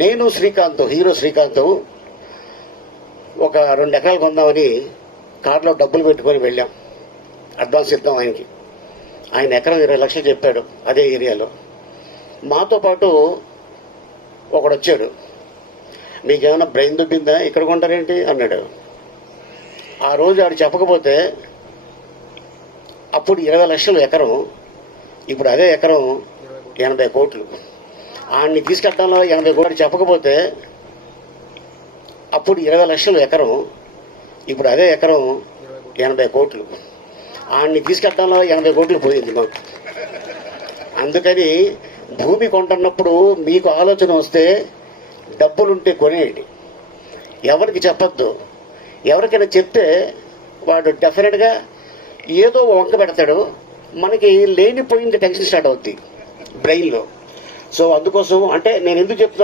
నేను శ్రీకాంత్, హీరో శ్రీకాంత్ ఒక 2 ఎకరాలు కొందామని కారులో డబ్బులు పెట్టుకొని వెళ్ళాం. అడ్వాన్స్ ఇద్దాం ఆయనకి. ఆయన ఎకరం 20 లక్షలు చెప్పాడు అదే ఏరియాలో. మాతో పాటు ఒకడు వచ్చాడు. మీకేమైనా బ్రెయిన్ దుబ్బిందా, ఇక్కడ కొంటారేంటి అన్నాడు. ఆ రోజు ఆడు చెప్పకపోతే అప్పుడు 20 లక్షలు ఎకరం, ఇప్పుడు అదే ఎకరం 80 కోట్లు. ఆయన్ని తీసుకెళ్ళడంలో 80 కోట్లు చెప్పకపోతే అప్పుడు 20 లక్షలు ఎకరం, ఇప్పుడు అదే ఎకరం 80 కోట్లు. ఆయన్ని తీసుకెళ్ళడంలో 80 కోట్లు పోయింది మాకు. అందుకని భూమి కొంటున్నప్పుడు మీకు ఆలోచన వస్తే డబ్బులుంటే కొనేయండి, ఎవరికి చెప్పద్దు. ఎవరికైనా చెప్తే వాడు డెఫినెట్గా ఏదో వంక పెడతాడు, మనకి లేనిపోయింది టెన్షన్ స్టార్ట్ అవుద్ది బ్రెయిన్లో. సో అందుకోసం అంటే నేను ఎందుకు చెప్తాను